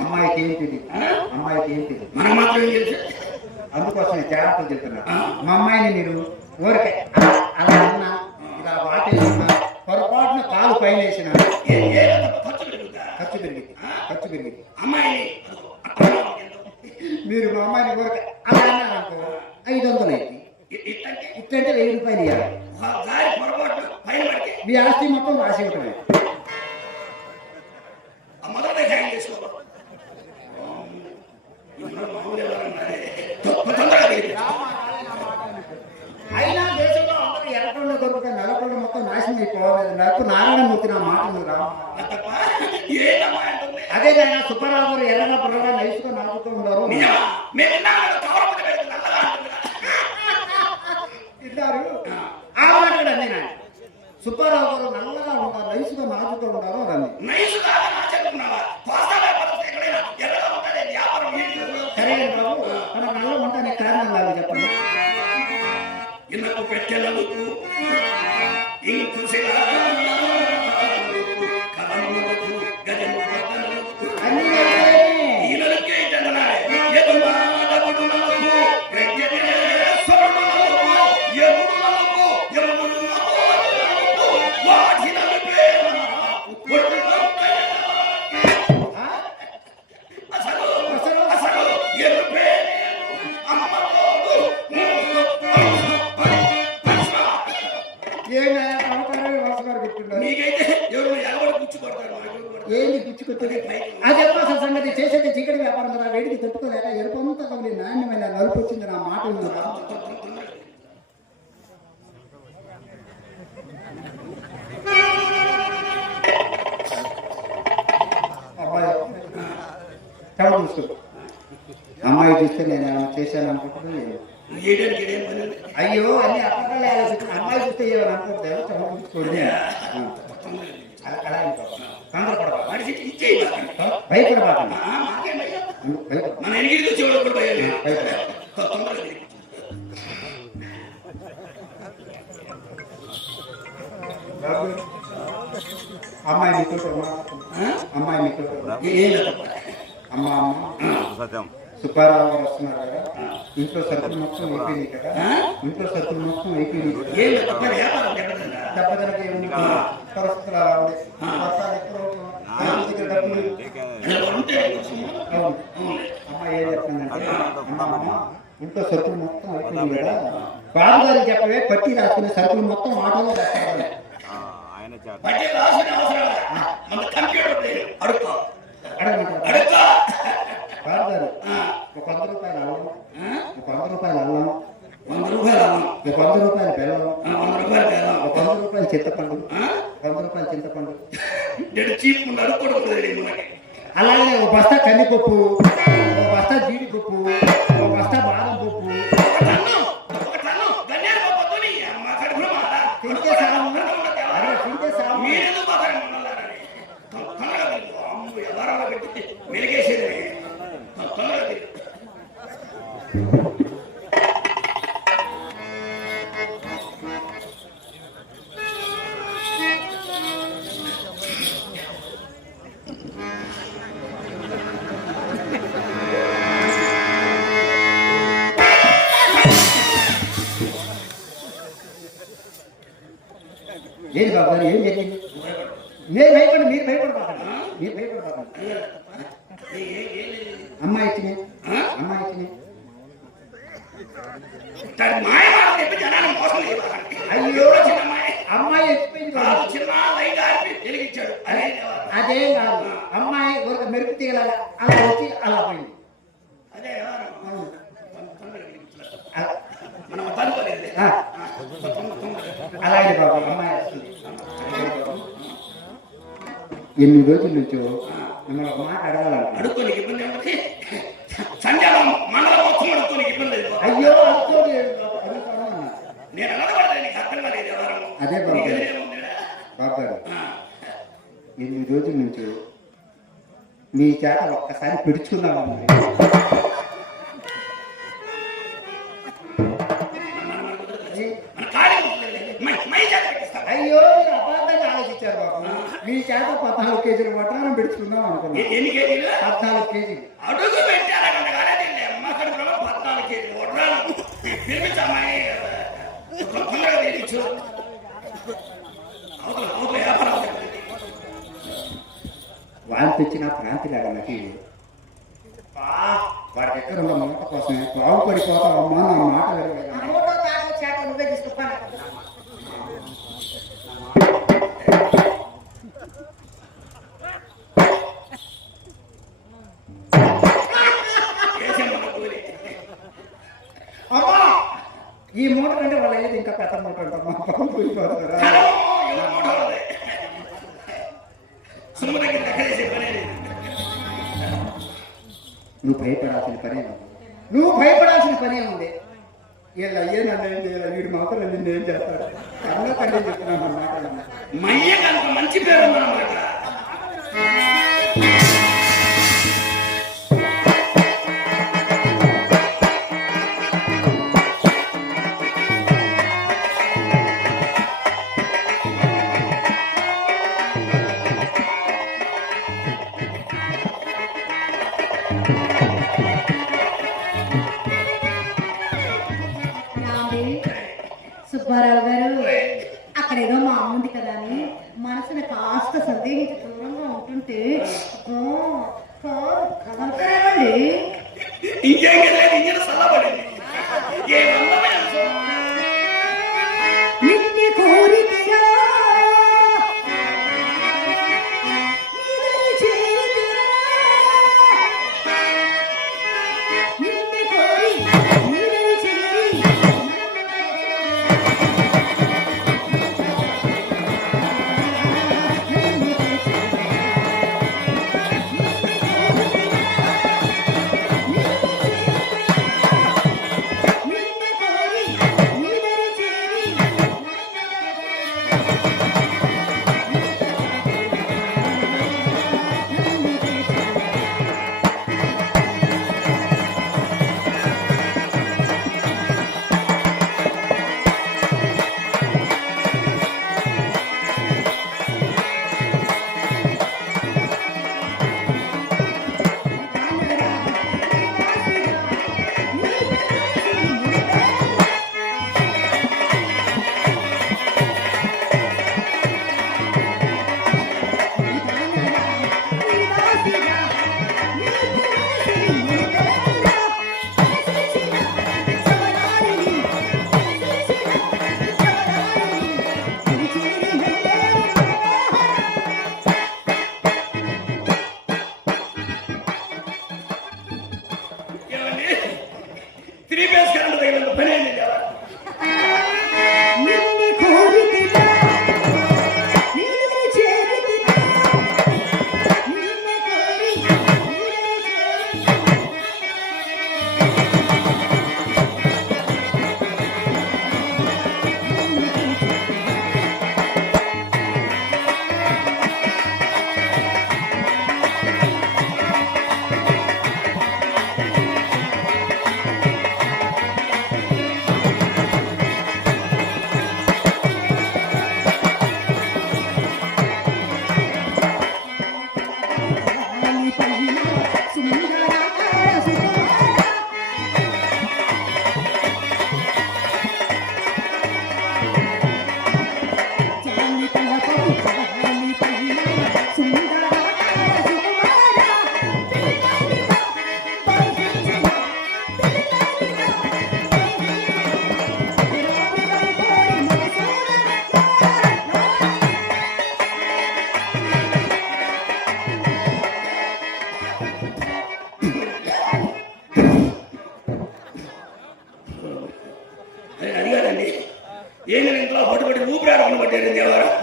అమ్మాయికి ఏంటిది అమ్మాయికి ఏంటిది మనం మాత్రం ఏం తెలుసు. అందుకోసం జాగ్రత్తలు చెప్తున్నా. మా అమ్మాయిని మీరు ఊరికే అలా అన్నా ఇలా వాటేసినా పొరపాటున కాలు పైన వేసిన ఖర్చు పెరిగింది అమ్మాయిని మీరు మా అమ్మాయిని ఊరికే అలా అన్నారనుకో 500 అయింది. ఇట్లంటే 1000 రూపాయలు ఇవ్వాలి. మీ ఆస్తి మొత్తం రాసి ఉంటుంది. అయినా దేశంలో అందరూ ఎర్రకొండ దొరుకుతాయి, నల్లకొండ మొత్తం నాశనం అయిపోవాలి. నాకు నారాయణ మూర్తి నా మాటలు రా. అదే నాయన సుబ్బారావు గారు ఎర్రగా బుర్రగా నైసుగా నాకుతూ ఉన్నారు. తిన్నారు ఆ మాట కూడా అన్నీ నాయన. సుబ్బారావు గారు నల్లగా ఉంటారు, నైసుగా నాకుతూ ఉంటారు అని. సరే బాబు, మన నల్ల ఉంటానే కారణం కాదు చెప్పండి. ఇన్నకు పెట్టెలకు ఇంకు ఏంటి పిచ్చుకొచ్చింది? అది అసలు సంగతి చేసేది చీకటి వ్యాపారం కదా. వేడికి తట్టుకోలేక ఎరుపంతా నాణ్యమైన నలుపు వచ్చింది నా మాట. అబ్బాయి చూస్తూ అమ్మాయి చూస్తే నేను ఏమైనా చేశాను అనుకుంటున్నాను. అయ్యో అన్ని అప్పట్లో అమ్మాయి చూస్తే ఏమైనా అనుకుంటారు. చూడండి భయపడబాకండి. అమ్మాయి మీకు అమ్మాయి మీకు అమ్మ సుబ్బారావు గారు వస్తున్నారు కదా, ఇంట్లో సరుకులు మొత్తం అయిపోయింది కదా, ఇంట్లో సరుకులు మొత్తం అయిపోయింది. దెబ్బతనకి పరిస్థితులు అలా ఉంది. అమ్మాయి ఏం చెప్తుందంటే, అమ్మ ఇంట్లో సరుకులు మొత్తం అయిపోయింది కదా, బాబు గారు చెప్పవే పట్టి రాసుకునే సరుకులు మొత్తం ఆటోలో రాసుకోవాలి. బాబు గారు ఒక 100 రూపాయలు అల్లం, ఒక 100 రూపాయలు అల్లం, 100 రూపాయలు అల్లం, ఒక 100 రూపాయలు బెల్లం, 100 రూపాయలు బెల్లం, ఒక 100 రూపాయలు చింతపండు, 100 రూపాయలు చింతపండు. అలాగే ఒక బస్తా కందిపప్పు, ఒక బస్తా జీడిపప్పు, ఒక బస్తా బాదం పప్పు, తింటే సాగు తింటే సాగు. ఏది బాబు గారు ఏం జరిగింది? మీరు భయపడి మీరు భయపడబాకండి, మీరు భయపడబాకండి. అమ్మాయి ఇచ్చింది, అమ్మాయి ఇచ్చింది. అయ్యో అమ్మాయి ఎత్తిపోయింది. అదేం కాదు, అమ్మాయి ఒక మెరుపు తీగలాగా అలా వచ్చి అలా పోయింది. అలాగే బాబు అమ్మాయి వస్తుంది. ఎన్ని రోజుల నుంచో మిమ్మల్ని ఒక మాట అడగాలను. అయ్యో అదే బాబు బాబు గారు, ఎన్ని రోజుల నుంచో మీ చేత ఒక్కసారి పిడుచుకున్నామన్నా. అయ్యో అపార్థంగా ఆలోచించారు. ఇచ్చారు బాబు. మీ చేత 14 కేజీలు వడ్డానం పెట్టుకుందాం అనుకున్నాం. ఎన్ని కేజీలు 14 కేజీలు. అడుగు పెట్టారు అక్కడ కాలేదండి అమ్మ అక్కడ 14 కేజీలు వడ్రాలు పిలిపించమ్మాయి పిల్లలు తెచ్చు వ్యాపారం వాంతి వచ్చిన ప్రాంతి లాగా నాకు వాడి దగ్గర ఉన్న మాట కోసమే బాగుపడిపోతావు అమ్మా నా మాట వినలేదు. ఆ ఫోటో తాటు చాట నువ్వే తీసుకో. అమ్మా ఈ మూట కంటే వాళ్ళు ఏది ఇంకా పెద్ద మూట ఉంటామా బాగుపడిపోతారా? నువ్వు భయపడాల్సిన పనే ఉంది. నువ్వు భయపడాల్సిన పనే ఉంది. వీళ్ళు అయ్యే నన్ను ఏం చేయాలి, వీడు మాత్రం నిన్ను ఏం చేస్తాడు కన్నా కంటే చెప్తున్నాను అన్నమాట. మయ్యకి అంత మంచి పేరు ఉందన్నమాట. సుబ్బారావు గారు అక్కడ ఏదో మా అమ్మ ఉంది కదా అని మనసుని కాస్త సందేహించి దూరంగా ఉంటుంటే కదలకరండి. ఇంకేం లేదు ఇంజన్ చల్లబడింది. ఏ అందమైన నిన్ను కోరికరా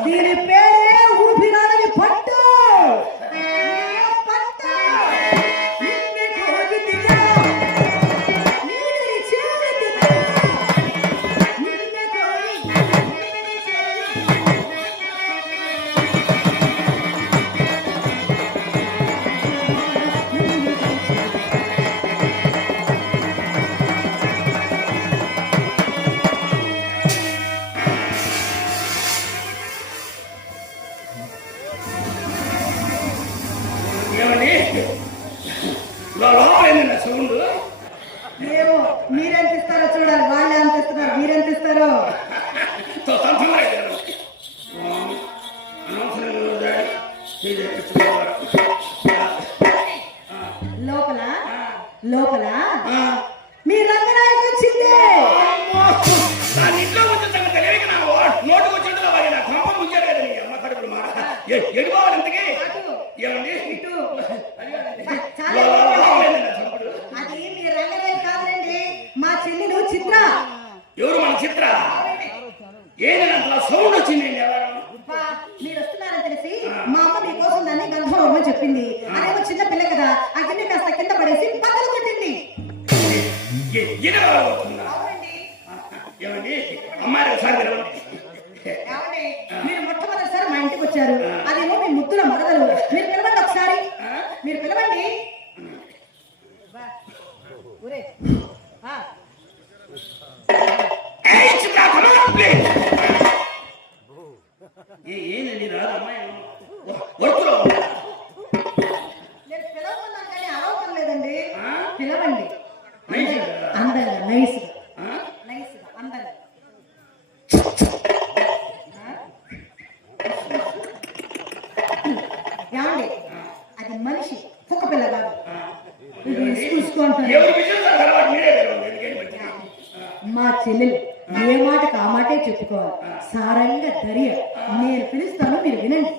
దీని పేరే ఊపిరాడని పట్టు. ఏమండి లోపల సౌండ్ ఏమో మీరెంత ఇస్తారో చూడాలి. వాళ్ళు ఎంత ఇస్తున్నారు, మీరెంత ఇస్తారో. లోపల లోపల మీ రంగనాయకు వచ్చింది. ఇంట్లో వచ్చిన సంగతి తెలియక నా నోటుకు వచ్చిందో వారి నా కొంప ముంచారు కదా నీ అమ్మ కడుపులు మాట ఎడిపోవాలి ఇంతకీ ఏమండి అది మీ రంగనాయకు కాదండి, మా చెల్లెలు చిత్ర. ఎవరు మన చిత్ర? ఏదైనా సౌండ్ వచ్చింది ఎవరు మీరు వస్తున్నారని తెలిసి మా అమ్మ మీకోసం దాన్ని గంధం చెప్పింది. అదేమో చిన్న పిల్ల కదా, ఆ గిన్నె కాస్త కింద పడేసి పక్కన కొట్టింది. ఏమండి అమ్మాయి ఒకసారి మీరు మొట్టమొదటిసారి మా ఇంటికి వచ్చారు. అదేమో మీ ముద్దుల మరదలు. మీరు పిలవండి ఒకసారి, మీరు పిలవండి. ఏంటండి రాదు అమ్మాయి వర్కులో నేను పిలవమన్నాను కానీ అవసరం లేదండి. పిలవండి అందంగా, నైస్ నైస్ అందంగా. ఏమండి అది మనిషి, కుక్క పిల్ల కాదు. మా చెల్లెలు ఏ మాటకు ఆ మాటే చెప్పుకోవాలి. సారంగా దర్య నేను పిలుస్తాను, మీరు వినండి.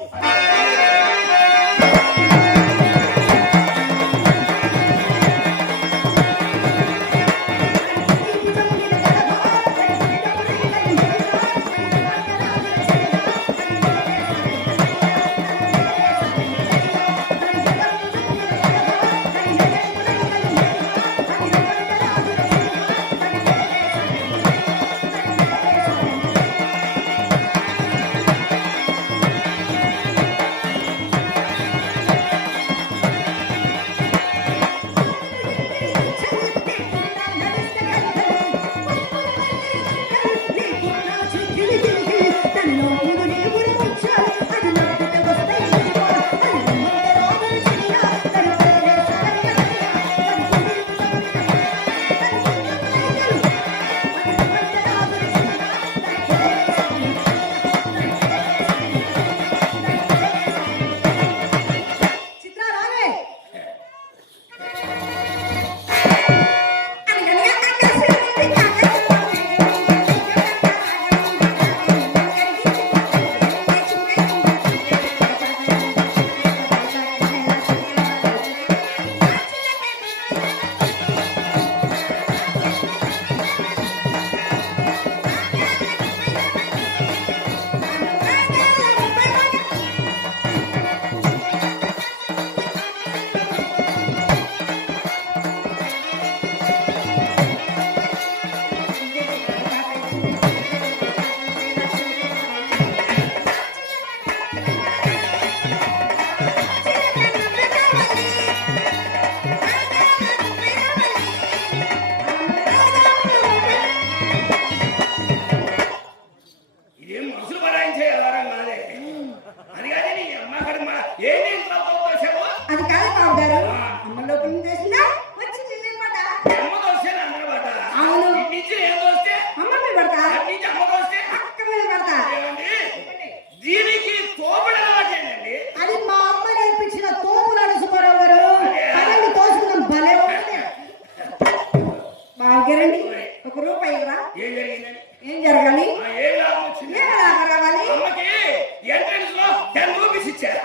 ఏం జరగాలి?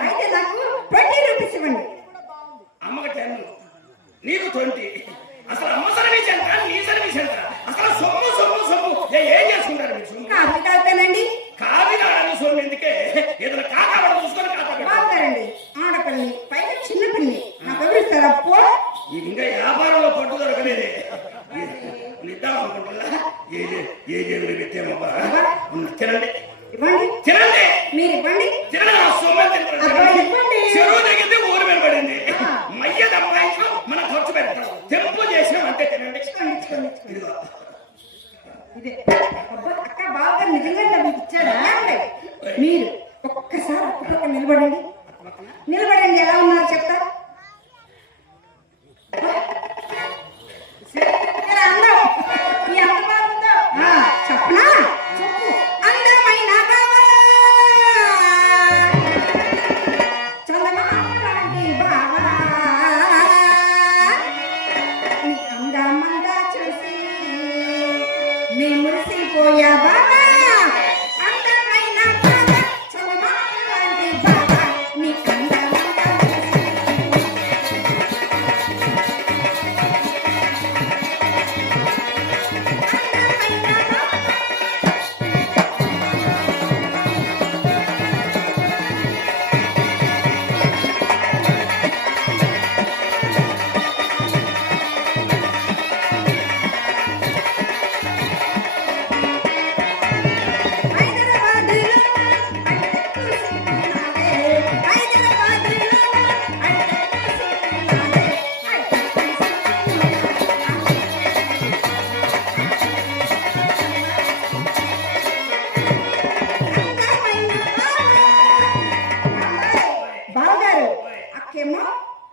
అయితే నాకు 20 రూపీస్ ఇవ్వండి. అమ్మకి 10 నీకు 20. అసలు అమ్మ సర్వీస్ ఎంత, నీ సర్వీస్ ఎంత? అసలు సొమ్ము సొమ్ము సొమ్ము ఏం చేసుకుంటారు మీరు? సొమ్ము కాఫీ తాగుతానండి. కాఫీ తాగాలి సొమ్ము ఎందుకే? ఏదైనా కాకాబడ చూసుకొని కాతారండి. ఆడపిల్లి పైగా చిన్న పిల్లి నాకు ఎవరిస్తారా? ఇంకా వ్యాపారంలో పట్టు దొరకలేదే. నిద్దాం అనుకుంటున్నా ఏ దేవుడు పెట్టామబ్బా. తినండి ఇవ్వండి. తినండి, మీరు ఇవ్వండి. తినడం చెరువు తగ్గింది, ఊరు మీద పడింది. మయ్య దమ్మాయితో మనం ఖర్చు పెడతాం, తెంపు చేసాం అంతే. తినండి. ఇదే అక్క బాగా నిజంగా డబ్బులు ఇచ్చాడా? మీరు ఒక్కసారి అక్కడ నిలబడండి. నిలబడండి. ఎలా ఉన్నారు చెప్తా.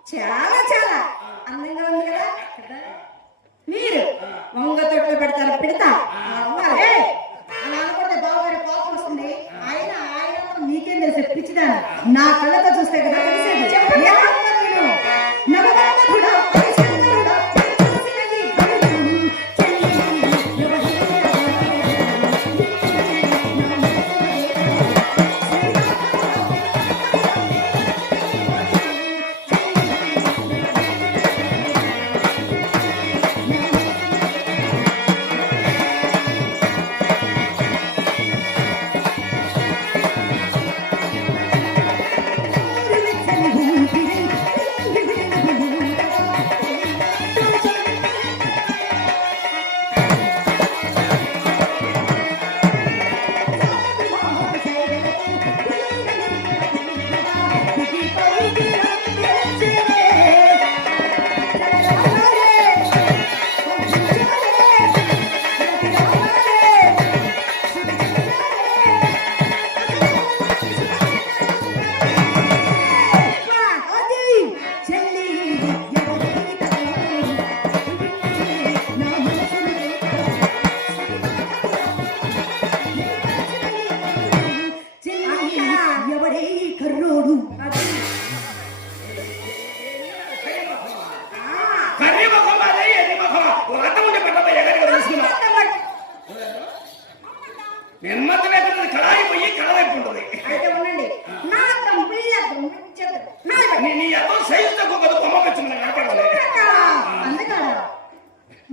చాలా చాలా అందంగా ఉంది కదా కదా? మీరు వంగ తొట్లో పెడతారు పెడతా అలా అనుకుంటే బావగారి కోపం వస్తుంది. ఆయన మీకేం తెలిసే పిచ్చిదాన్ని నా కళ్ళతో చూస్తే కదా తెలిసేది. చెప్పండి నవమన్మధుడా, హరిశ్చంద్రుడా, చూసినది కళ్ళు, చెల్లి ఎవడే కర్రోడు కర్రీ ముఖం అదే ఎన్ని ముఖం అర్థం ఉండే పట్టపై ఎగరిగా చూసుకున్నాం. నెమ్మది లేకుండా కళాయి పోయి కళవైపు ఉంటుంది. అయితే ఉండండి నా నీ అర్థం సైజు తక్కువ కదా బొమ్మ పెంచుకున్నా కనపడాలి. అందుకా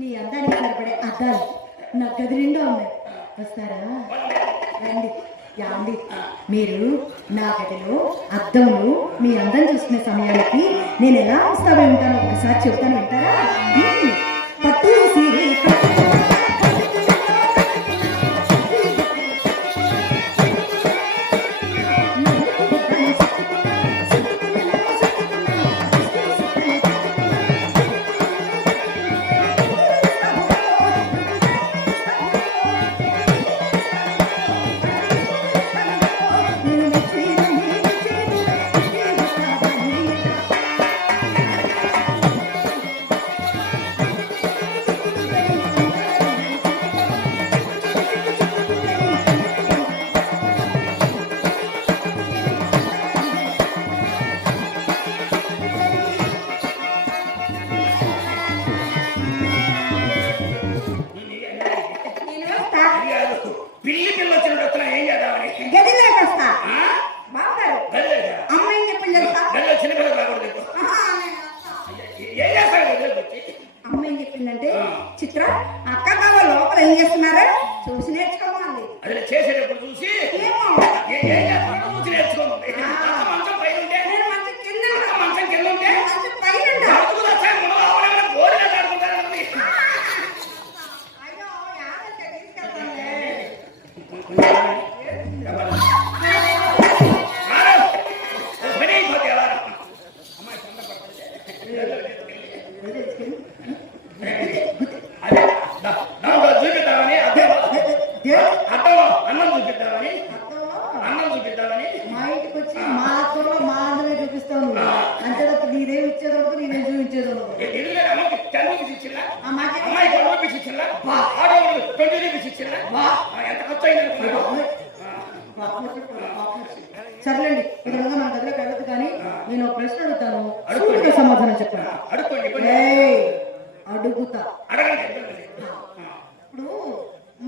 నీ అందానికి సరిపడే అద్దాలు నా గది నిండా ఉన్నాయి. వస్తారా రండి. యాండి మీరు నా గదిలో అద్దంలో మీ అందం చూసుకునే సమయానికి నేను ఎలా వస్తావో ఉంటానో ఒకసారి చెప్తాను వింటారా? పట్టు సీరే పిల్లి పిల్ల వచ్చినట్టు వస్తున్నా ఏం చేద్దామని గదిలోకి వస్తా. బాగున్నారు గదిలేదా? అమ్మాయిని చెప్పింది తెలుసా? గదిలో చిన్నపిల్లలు రాకూడదు. ఏం చేస్తాడు గదిలోకి వచ్చి? అమ్మాయి చెప్పిందంటే చిత్ర అక్క కావ లోపల ఏం చేస్తున్నారా చూసి నేర్చుకోవాలి. అది చేసేటప్పుడు చూసి ఏమో ఏం చేస్తాడో చూసి నేర్చుకోమంది. మంచం పైన ఉంటే నేను మంచి కింద మంచం కింద ఉంటే మంచి పైన బతుకులు వచ్చాయి మనం లోపల బోర్డు ఆడుకుంటారండి. అయ్యో యాదంటే తీసుకెళ్తానులే. పని అయిపోతే ఎలా అదే దాంట్లో చూపిద్దామని అర్థంలో అన్నం చూపిద్దామని అన్నం చూపిద్దామని మా ఇంటికి వచ్చి మా అక్కలో మా అందమే చూపిస్తాను. అంతే తప్ప నీదేం ఇచ్చేదప్పుడు నేనేం చూపించేది ఎదురుగా అమ్మకి 10 రూపీస్ ఇచ్చిందా? ఆ మాట అమ్మాయి 10 రూపీస్ ఇచ్చిందా? ఆడవాళ్ళు 20 రూపీస్ ఇచ్చిందా? ఎంత ఖర్చు అయింది అనుకున్నావు? సర్లేండి ఇది మన గదిలోకి వెళ్ళదు కానీ నేను ఒక ప్రశ్న అడుగుతాను. సూటిగా సమాధానం చెప్పండి. అడుక్కోండి ఏయ్, అడుగుతా. అడగండి. ఇప్పుడు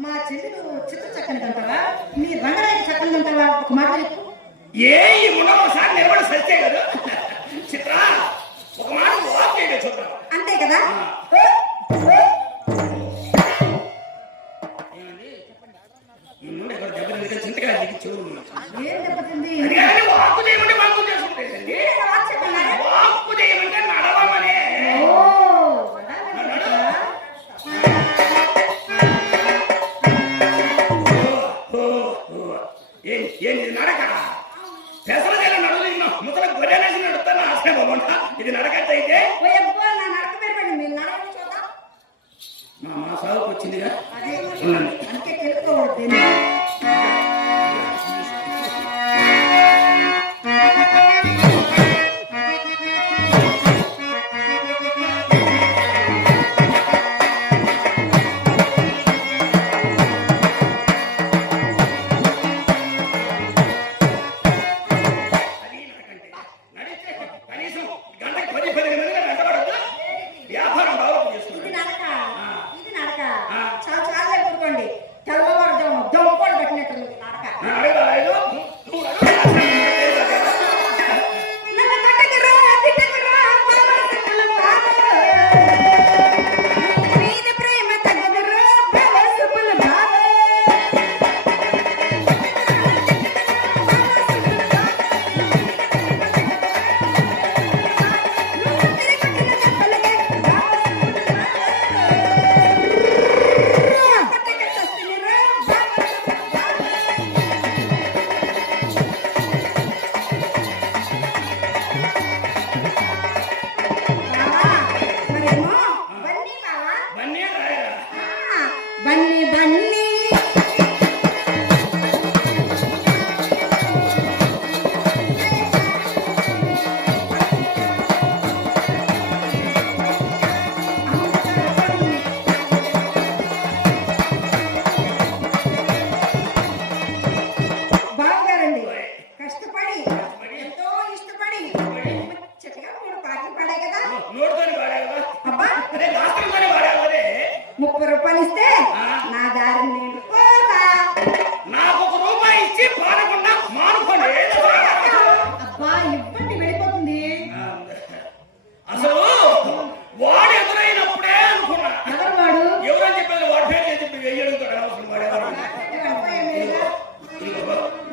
మా చెల్లెలు చిత్ర చక్కని కంటావా మీ రంగరాజు చక్కని కంటావా? ఒక మాట చెప్పు. ఏ ఈ ఒకసారి నిలబడి సత్తే కదా చిత్ర ఒక మాట వాక్ చేయడం చూద్దాం. అంతే కదా? ఈ నుండి ఎక్కడ దెబ్బ చింతగా దిగి చెవులు ఏం దెబ్బతింది? వాక్కు చేయమంటే వాక్కు చేసుకుంటుంది. వాక్కు చేయమంటే నడవమనే. ఓ, వడాలి. ఏంటి నడక పెసరకాయలు నడువు ముసల గొర్రెనేసి నడుస్తాను ఆశ బాగుంటా. ఇది నడకట్ట అయితే నా నడక పేరు మీరు నడవని చూద్దాం. మా సాగుకు వచ్చిందిగా. అదే అందుకే తెలుసుకోవద్దు. పాడేగా నోటితోని వాడావు కదా అబ్బా అదే రాష్ట్రంతోనే వాడావు అదే 30 రూపాయలు ఇస్తే నా దారిని నేను పోతా. నాకు ₹1 ఇచ్చి పాడకుండా మానుకోండి అబ్బా ఇవ్వండి వెళ్ళిపోతుంది. అసలు వాడు ఎదురైనప్పుడే అనుకున్నా ఎవరు వాడు? ఎవరని చెప్పారు వాడు పేరు చెప్పి వెయ్యి అడుగుతాడు అవసరం వాడు ఎవరు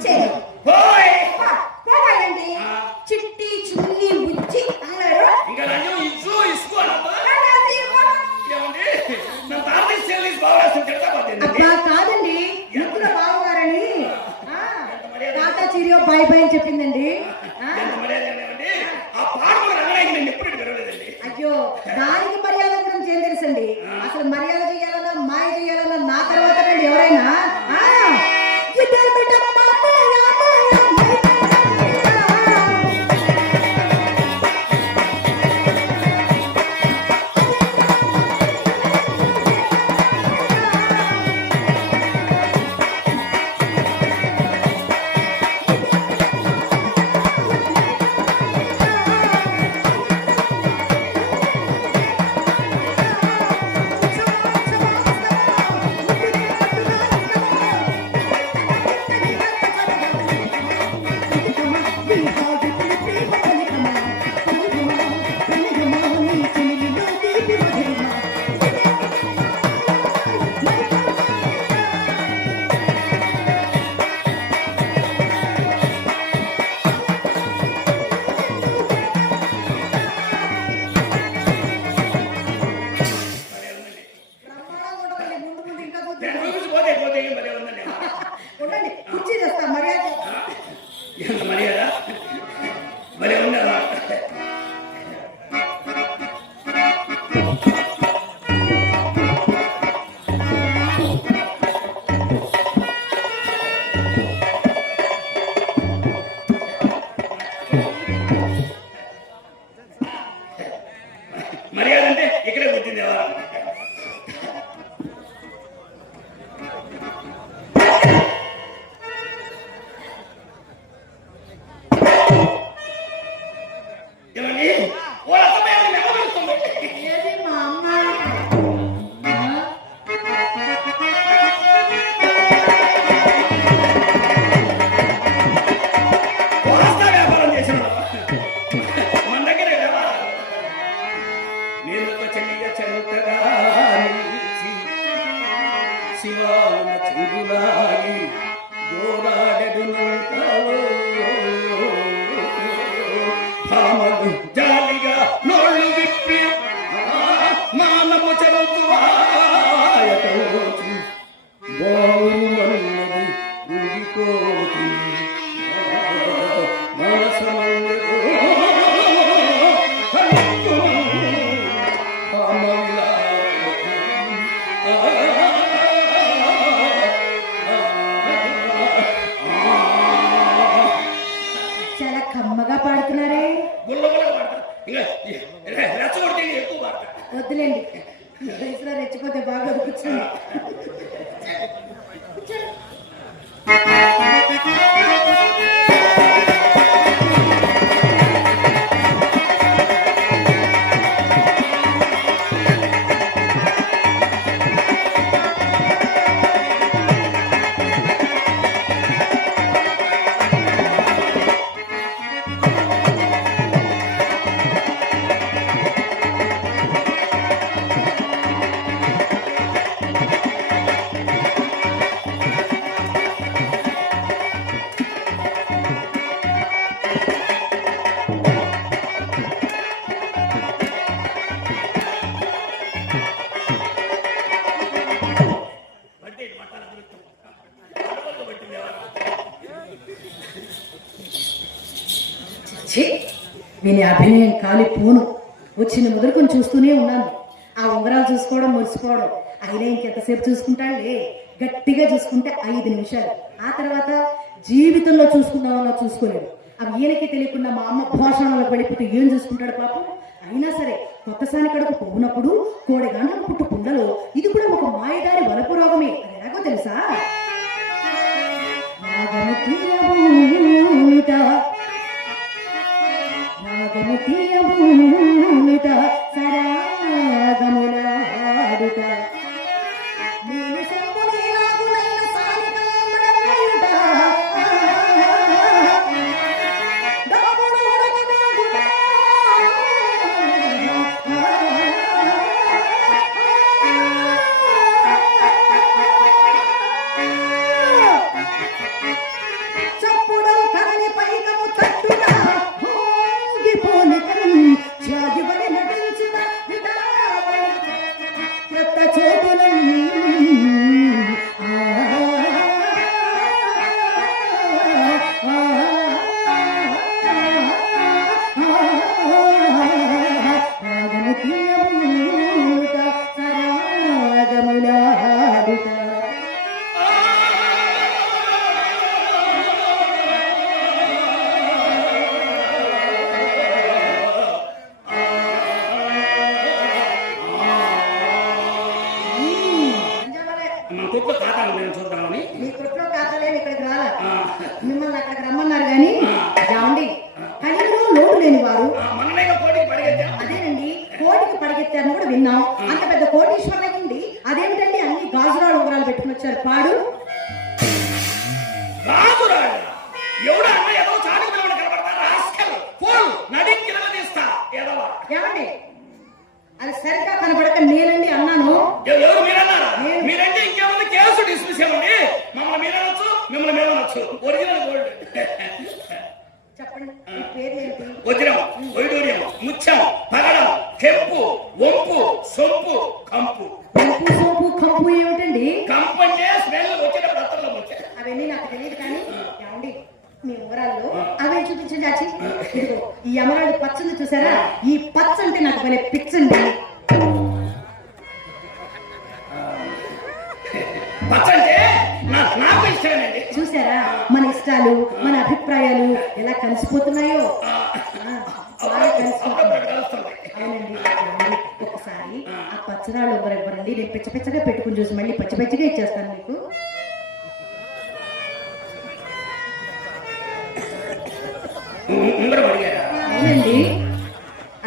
చెయ్యి. పోయ్. పోవాలండి. చిట్టి చిన్ని బుజ్జి అన్నారు. ఇంకా నన్ను ఇచ్చు ఇసుకోనమ్మా ఏమండి నా తాత చెల్లి బాగా అబ్బా కాదండి ముగ్గురు బావగారని తాత చీరియో బాయ్ బాయ్ అని చెప్పిందండి. ఆ పాట కూడా రంగనాయకి నేను ఎప్పుడు గెలవలేదండి అయ్యో దానికి మర్యాద గురించి ఏం తెలుసండి? అసలు మర్యాద చేయాలన్నా మాయ చేయాలన్నా నా తర్వాత రండి ఎవరైనా. ఇద్దరు బిడ్డల ఉండండి కుర్చీ చేస్తా మర్యాద. ఎంత మర్యాద మరి ఉన్నదా మర్యాద అంటే ఇక్కడే పుట్టింది ఎవరు ఏమండి వాళ్ళ అర్థమయ్యాక నెమ్మదిస్తుంది ఏది మా అమ్మ? వాస్తా వ్యాపారం చేసిన మన దగ్గర నేను చెయ్య చెంతగా శివాల చెంగులాగి గోరాడెడునంటావో పామలు జాలిగా నోళ్ళు విప్పి మానము చెబుతువాయతోచి బావుమన్నది ఉడికోటి మనసమందు పామవిలా చాలా కమ్మగా పాడుతున్నారే. రెచ్చగొడితే ఎక్కువ వాడతా వద్దులేండి వయసులో రెచ్చిపోతే బాగా కూర్చోండి. వీని అభినయం కాలిపోను. వచ్చిన మొదలుకొని చూస్తూనే ఉన్నాను. ఆ ఉంగరాలు చూసుకోవడం మురిసిపోవడం అయినా ఇంకెంతసేపు చూసుకుంటాడులే. గట్టిగా చూసుకుంటే 5 నిమిషాలు. ఆ తర్వాత జీవితంలో చూసుకుందామన్నా చూసుకోలేడు. అవి ఈయనకి తెలియకుండా మా అమ్మ భోషణలో పడిపోతే ఏం చూసుకుంటాడు పాపం. అయినా సరే కొత్త సాని కడకు పోనప్పుడు కోడెగాండ్ల పుట్టు కుండలో ఇది కూడా ఒక మాయదారి వలపు రోగమే. అది ఎలాగో తెలుసా? రాగము తీరబూట రాగము తీయమునుట సరాగములాడుట నేను శంభుని రాగులైన సానికమ్మడమేయుట దాగుడు ఉడకబాగుట చప్పుడు కరని పైకము తట్టున హోగిపోనికన్ జాగివలి నటించిన విధానం కొత్త చోటులన్నీ రాగము తీయముట సరాగములాడుట మన కొట్లో ఖాతాలు నేను చూద్దామని. మీ కొట్లో ఖాతాలేని ఇక్కడికి రాలా మిమ్మల్ని అక్కడికి రమ్మన్నారు కానీ ఏమండి కడిగిలో లోటు లేని వారు మననేగా పోటీకి పడిగెత్తా. అదేనండి కోటికి పడగెత్తారని కూడా విన్నాం. అంత పెద్ద కోటీశ్వరులకి అదేమిటండి అన్ని గాజురాలు ఉంగరాలు పెట్టుకుని వచ్చారు పాడు రాజురాడు ఎవడా అన్న ఏదో చాటు పిల్లవాడు కనబడతా రాస్కల్ పోల్ నడికి నిలదీస్తా ఏదవా. ఏమండి అది సరిగ్గా కనపడక నేనండి అన్నాను. ఎవరు మీరన్నారా? మీరంటే ఇంకేముంది కేసు డిస్మిస్ ఇవ్వండి. మమ్మల్ని మీరనొచ్చు, మిమ్మల్ని మేమనొచ్చు. Original gold. చెప్పండి మీ పేర్లేంటి? వజ్రం, వైడూర్యం, ముత్యం, పగడం, కెంపు, వంపు, సొంపు, కంపు. కంపు సోపు కంపు ఏమిటండి? కంపు అంటే స్మెల్ వచ్చేటప్పుడు అత్తలో వచ్చాయి. అవన్నీ నాకు తెలియదు కానీ ఏమండి మీ ఉంగరాల్లో అవి చూపించండి ఆచి. ఇదిగో ఈ అమరాడు పచ్చని చూసారా? ఈ పచ్చ అంటే నాకు భలే పిచ్చండి. పచ్చంటే నాకు ఇష్టమేనండి. చూసారా మన ఇష్టాలు మన అభిప్రాయాలు ఎలా కలిసిపోతున్నాయో. బాగా కలిసిపోతున్నాయి. అవునండి. ఒకసారి ఆ పచ్చరాళ్ళు ఎవరు ఇవ్వరండి, నేను పిచ్చ పిచ్చగా పెట్టుకుని చూసి మళ్ళీ పచ్చ పచ్చగా ఇచ్చేస్తాను మీకు. ఉంగరం అడిగారా? అవునండి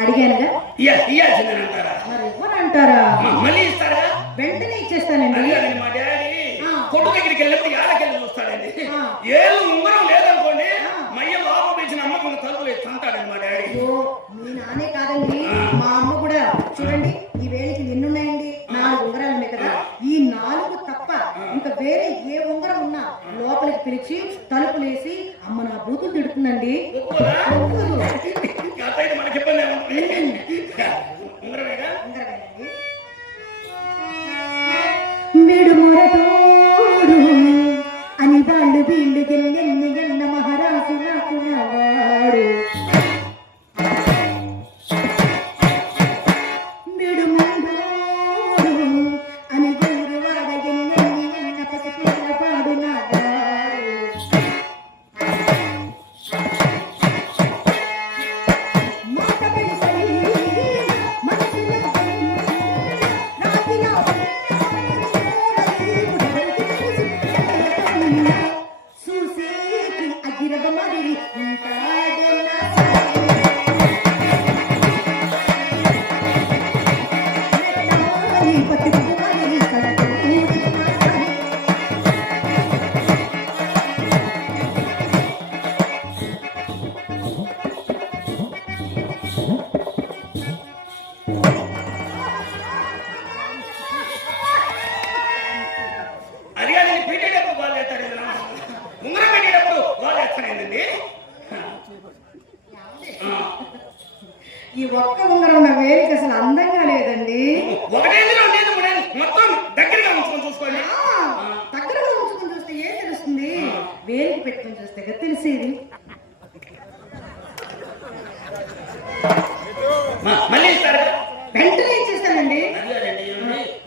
అడిగానుగా. ఇయ్యాల్సిందేనంటారా? మరి ఇవ్వనంటారా? మళ్ళీ ఇస్తారా? వెంటనే ఇచ్చేస్తానండి. అడిగానండి మా డాడీ కొట్టు దగ్గరికి వెళ్ళినప్పుడు యాడకెళ్ళి చూస్తాడండి. ఆ. ఏళ్ళు ఉంగరం లేదనుకోండి మయ్య లోపల పెంచిన అమ్మకు తలుపులు తంటాడండి మా డాడీ. అయ్యో మీ నానే కాదండి మా అమ్మ కూడా. చూడండి ఈ వేలికి ఎన్నున్నాయండి? 4 ఉంగరాలు ఉన్నాయి కదా. ఈ 4 తప్ప ఇంకా వేరే ఏ ఉంగరం ఉన్నా లోపలికి పిలిచి తలుపులేసి అమ్మ నా బూతులు తిడుతుందండి. ఒప్పుకోరా? ఒప్పుకోదు. అట్లయితే మనకి ఇబ్బంది ఏముంది? ఉంగరమేగా? ఉంగరమేనండి. విడుమొరతోడు అని వాళ్ళు వీళ్ళు ఎన్నెన్ని ఎన్న మహారాజు నాకు వాడు. విడుమొరతోడు అని ఊరు వాడ ఎన్నెన్ని ఎన్న పసిపిల్ల పాడు నాడు. మాట పెడిసై మనసులో రాతిలో చూసేకి అగిరగ మరి ఉంటాడెలా పట్టుకు మరి కడుపు అది కాదు పెట్టేటప్పుడు వాళ్ళు వేస్తారు. ఉంగరం పెట్టేటప్పుడు వాళ్ళు వేస్తానండి. ఈ ఒక్క ఉంగరం నా వేలికి అసలు అందంగా లేదండి. ఒకటేంది రెండేంది మూడేంది మొత్తం దగ్గరగా ఉంచుకొని చూసుకోండి. దగ్గరగా ఉంచుకొని చూస్తే ఏం తెలుస్తుంది? వేలికి పెట్టుకొని చూస్తే కదా తెలిసేది. మళ్ళీ ఇస్తారా? వెంటనే ఇచ్చేస్తానండి. అది కాదండి,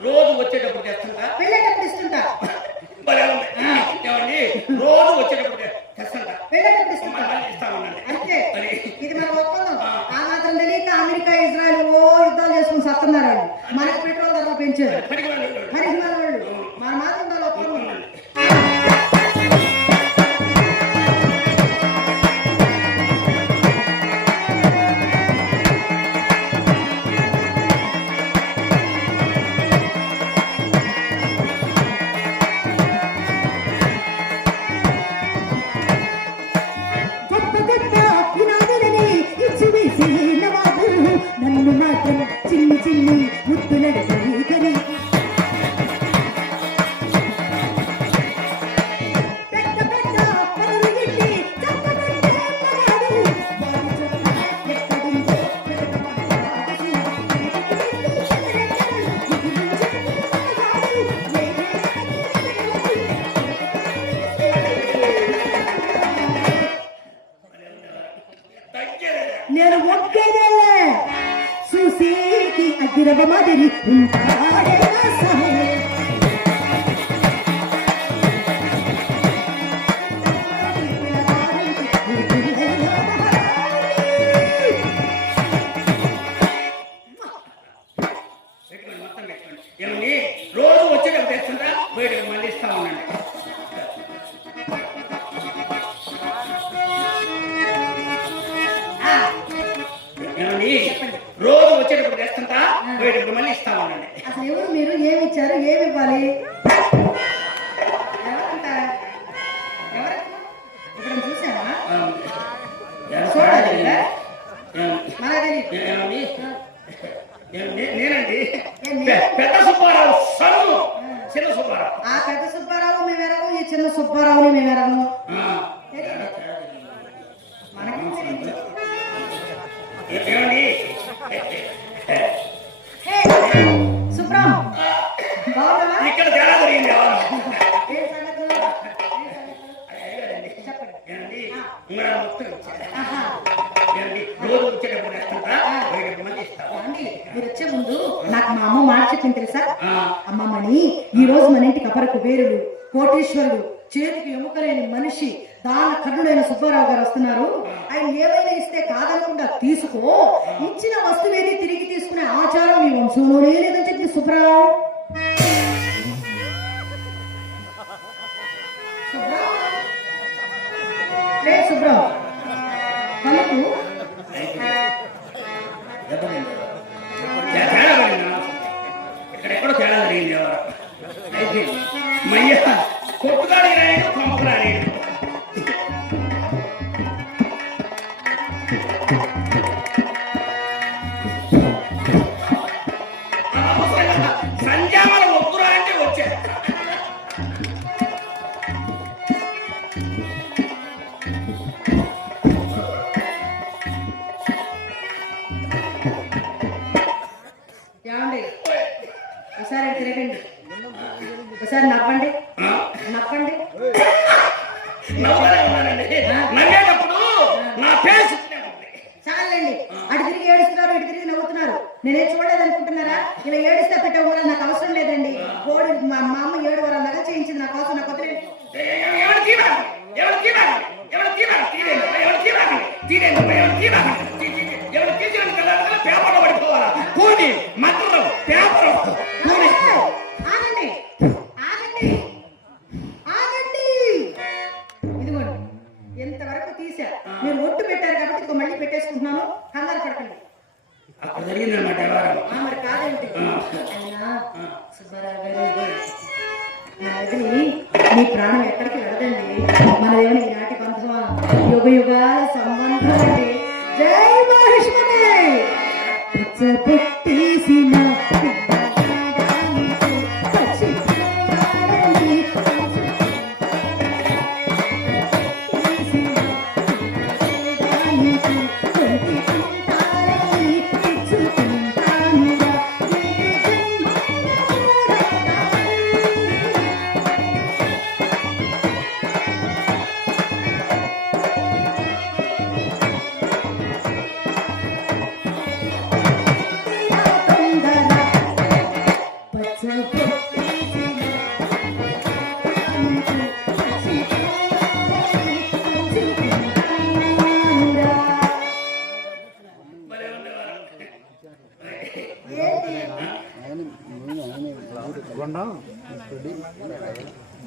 రోజు వచ్చేటప్పుడు తెస్తుంటా. వెళ్ళేటప్పుడు ఇస్తుంటా. భలే ఉంది. ఏమండి రోజు వచ్చేటప్పుడు తెస్తుంటా. వెళ్ళేటప్పుడు ఇస్తుంటా. మళ్ళీ ఇస్తా ఉండండి. అంతే. ఇది మన ఒప్పందం. ఆ మాత్రం తెలియక అమెరికా ఇజ్రాయెల్ ఓ యుద్ధాలు చేసుకుని సత్తున్నారు. మనకి పెట్రోల్ ధర పెంచారు. పనికి వాళ్ళు మరి మన వాళ్ళు మన మాత్రం ఉండాలి ఒప్పందం. చిన్ని చిన్ని ముద్దులను కని పెద్ద పెద్ద పనులు గిట్టి చక్కబెట్టే మగాడు వాడి చొక్కా ఎక్కడుందో నేను ఒక్కదేలే చూసేకి అగ్గిరవ మాదిరి ఉంటాడే నా సమయం. పెట్టుకోండి, మొత్తం పెట్టుకోండి. ఏమండి రోజు వచ్చేటప్పుడు తెస్తుంటా బయటకు మళ్ళీ ఇస్తా ఉండండి. ఏమండి రోజు వచ్చేటప్పుడు తెస్తుంటా బయటకు మళ్ళీ ఇస్తా ఉండండి. అసలు ఎవరు మీరు? ఏమి ఇచ్చారు? ఏమి ఇవ్వాలి? ఎవరంట? ఎవరు? ఇప్పుడు చూసారా? చూడాలి కదా? మనది ఏమండి నేనండి పెద్ద సుబ్బారావు సన్ను చిన్న సుబ్బారావు. ఆ పెద్ద సుబ్బారావు మేమెరము, ఈ చిన్న సుబ్బారావుని మేమెరము. మనకి ఏమండి సుబ్రాం బాగున్నావా? ఇక్కడ తేడా జరిగింది ఎవరు? ఏం సంగతులు? చెప్పండి. ఏమండి ఉంగరాలు మొత్తం ఇచ్చారు. ఆహా. ఏమండి రోజు వచ్చేటప్పుడు తెస్తుంటా బయటకు మళ్ళీ ఇస్తా. ఏమండి, మీరు వచ్చే ముందు నాకు మా అమ్మ మాట చెప్పింది తెలుసా? అమ్మమ్మని ఈ రోజు మన ఇంటికి అపర కుబేరుడు, కోటీశ్వరుడు, చేతికి ఎముకలేని మనిషి, దాన కర్ణుడైన సుబ్బారావు గారు వస్తున్నారు. ఆయన ఏమైనా ఇస్తే కాదనకుండా తీసుకో, ఇచ్చిన వస్తువేది తిరిగి తీసుకునే ఆచారం మీ వంశంలోనే లేదని చెప్పి సుబ్రావు. సుబ్రావు కనుకు తేడా జరిగిందా? ఇక్కడెక్కడో తేడా జరిగింది ఎవరు? అయితే మయ్య కొట్టుకాడి రాయడు కొమ్మకు రాయడు. సంజామల ఒప్పురా అంటే వచ్చాడు. ఏమండి, ఒకసారి తిరగండి, ఒకసారి నవ్వండి, నవ్వండి. నవ్వుతూనే ఉన్నానండి. నవ్వేటప్పుడు నా ఫేస్ చాలండి, అటు తిరిగి ఏడుస్తున్నారు, ఇటు తిరిగి నవ్వుతున్నారు. నేనేం చూడలేదు అనుకుంటున్నారా? ఇలా ఏడిస్తే పెట్టవడం నాకు అవసరం లేదండి. గోడు మా అమ్మ 7 వారాల నగ చేయించింది నా కోసం. నాకు వదిలేదు. ఎవరు తీరాలి? ఎవరు తీరాలి? ఎవరు తీరాలి? తీరేండి ఎవరు తీరాలి? తీరేండి ఎవరు తీరాలి? ఎవరు తీసేయాలి కదా? పేపర్లో పడిపోవాలా? కూని మద్దరు పేపరు కూని. ఆగండి, ఆగండి, ఆగండి. ఇదిగోండి, ఎంతవరకు తీసా. మీరు ఒట్టు పెట్టారు కాబట్టి ఇదిగో మళ్ళీ పెట్టేసుకుంటున్నాను. కంగారు పడకండి. అక్కడ జరిగిందన్నమాట ఎవరు? మరి కాదేమిటి? అయినా సుబ్బారావు గారు, నా వదిలి మీ ప్రాణం ఎక్కడికి వెళ్ళదండి. మన దేవుని ఈనాటి బంధువా, యుగ యుగాల సంబంధం అండి. జై మహిష్మతి. పుట్టేసిన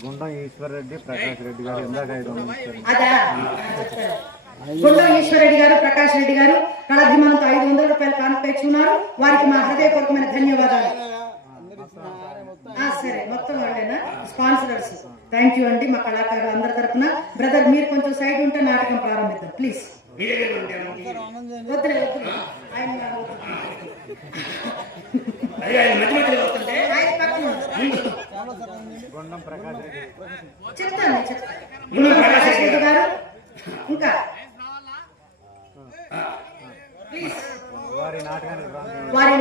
గుండం ఈశ్వరరెడ్డి ప్రకాష్ రెడ్డి గారు ఇందాక 500 అదా గుండం ఈశ్వరరెడ్డి గారు, ప్రకాష్ రెడ్డి గారు కళాభిమానంతో 500 రూపాయలు కానుపేర్చుకున్నారు. వారికి మా హృదయపూర్వకమైన ధన్యవాదాలు. సరే, మొత్తం వాళ్ళేనా స్పాన్సరర్స్? థ్యాంక్ యూ అండి. మా కళాకారులు అందరి తరఫున. బ్రదర్, మీరు కొంచెం సైడ్ ఉంటే నాటకం ప్రారంభిద్దాం ప్లీజ్. మీ దగ్గర వద్దులే, వద్దు. ఆయన అయ్యో ఆయన మధ్య మధ్యలో వస్తుంటే ఆయన పక్కన ఉండు. గుండం ప్రకాష్ రెడ్డి. చెప్తాను ముందు ప్రకాశ్ రెడ్డి రెడ్డి గారు. గారు ఇంకా ప్లీజ్ వారి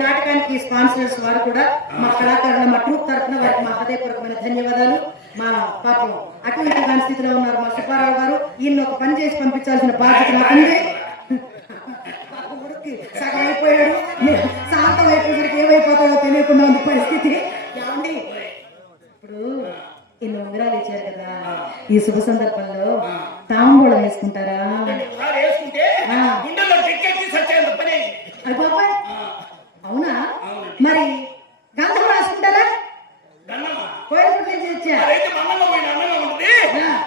నాటకానికి స్పాన్సర్స్ వారు కూడా మా కళాకారుల మా ట్రూప్ తరఫున వారికి మా హృదయపూర్వకమైన ధన్యవాదాలు. మా పాపం అటు ఇటు కాని స్థితిలో ఉన్నారు మా సుబ్బారావు గారు. ఈయన ఒక పని చేసి పంపించాల్సిన బాధ్యత నాకుంది. ఉడికి సగం అయిపోయాడు, శాంతం అయిపోయేసరికి ఏమైపోతాడో తెలియకుండా ఉంది పరిస్థితి. ఏమండి ఇప్పుడు ఇన్ని ఉంగరాలు ఇచ్చారు కదా, ఈ శుభ సందర్భంలో తాంబూలం వేసుకుంటారా? ఒకసారి వేసుకుంటే గుండెల్లో టెక్కెక్కి సచ్చేంత పని. అది బాబాయ్ అవునా? మరి గంధం రాసుకుంటారా? గన్నమ్మ కోయిలపూడి నుంచి తెచ్చా. అదైతే మన్నంగా పోయిన అన్నంగా ఉంటుంది.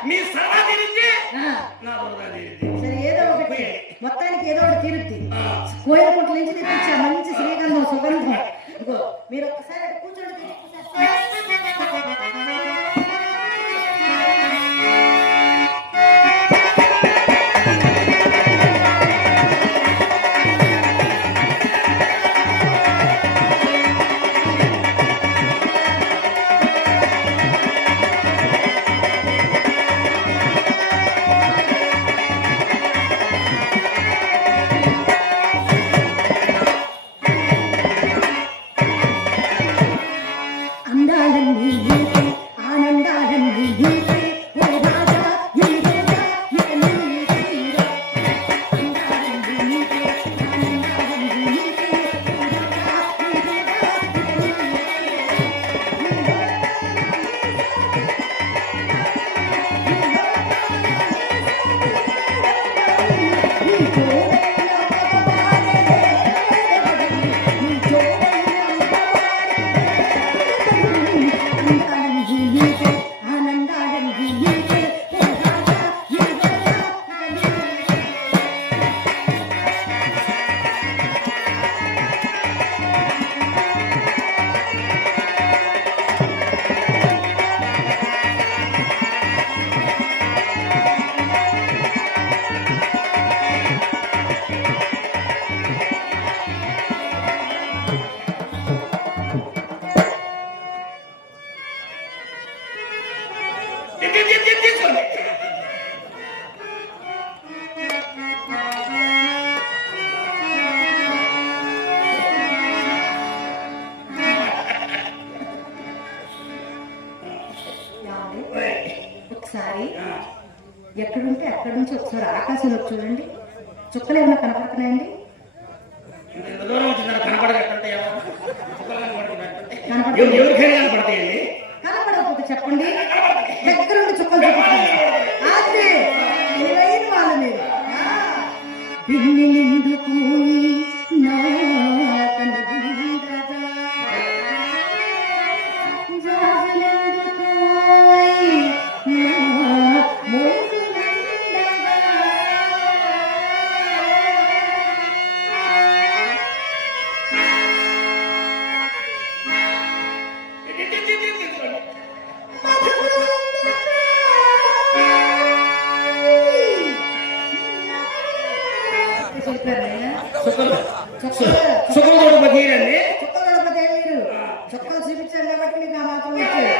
మీ సరదా తీరించి నా బుర్ర తీరింది. సరే ఏదో ఒకటి మొత్తానికి ఏదో ఒకటి తీరుద్ది. కోయిలపూడి నుంచి తెచ్చా మంచి శ్రీగంధం సుగంధం. ఇగో మీరు ఒక్కసారి అటు కూర్చోండి. అందాలన్నీ నీకే, ఆనందాలన్నీ నీకే, ఓ రాజా ఈ రోజా ఈ నీకే. అందాలన్నీ నీకే, ఆనందాలన్నీ నీకే, ఓ రాజా ఈ రోజా తీసుకోండి. ఒకసారి ఎక్కడుంటే అక్కడి నుంచి ఒకసారి ఆకాశంలో చూడండి. చుక్కలు ఏమైనా కనపడుతున్నాయండి? ఇంత దూరం వచ్చిందా కనపడగట్టంటే కనపడ ఎవరికైనా కనపడతాయండి. కనపడకపోతే చెప్పండి, దగ్గర ఉండి చుక్కలు చూపించండి. అదే తెలివైన వాళ్ళు మీరు. పిన్ని నిండుకు నా కనువిందగా, జాజులెందుకు నా మోగులందగా. సుఖంతో బతీరండి. చుక్కలు చూపించారు కాబట్టి మీకు ఆ మాత్రం వచ్చారు.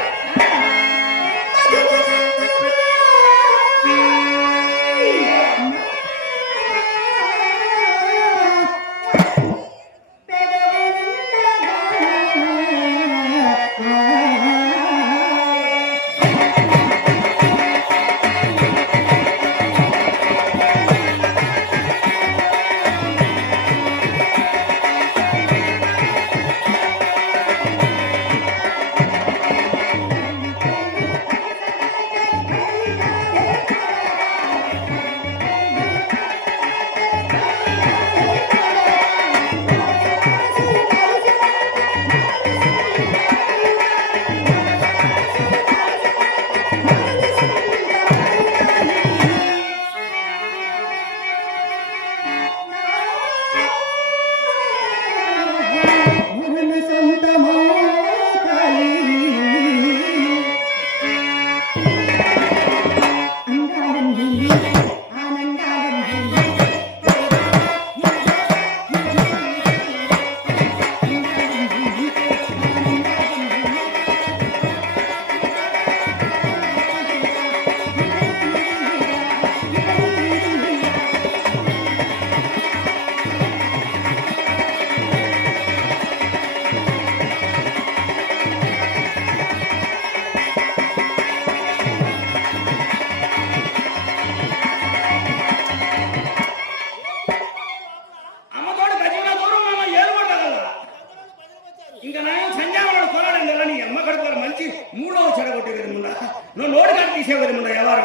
ఇంకా నా సంజావనం కొనడం కదా నీ అమ్మ కడుపు మంచి మూడో చెడగొట్టేది ముందా నువ్వు నోటి కాడ తీసేది ముందా ఎవరు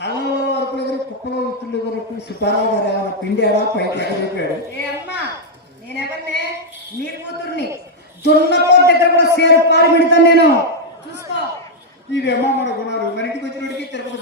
అలా వరకు దగ్గర కుక్కలో ఇత్తులు వరకు సుబ్బారావు గారు ఏమైనా పిండాడా పైకి ఎగరిపోయాడు. ఏ అమ్మా నేనెవరినే నీ కూతుర్ని దున్నపో దగ్గర కూడా సేరు పాలు పెడతాను నేను చూసుకో. ఇదేమో మన కొన్నారు మన ఇంటికి వచ్చినోడికి తిరుపతి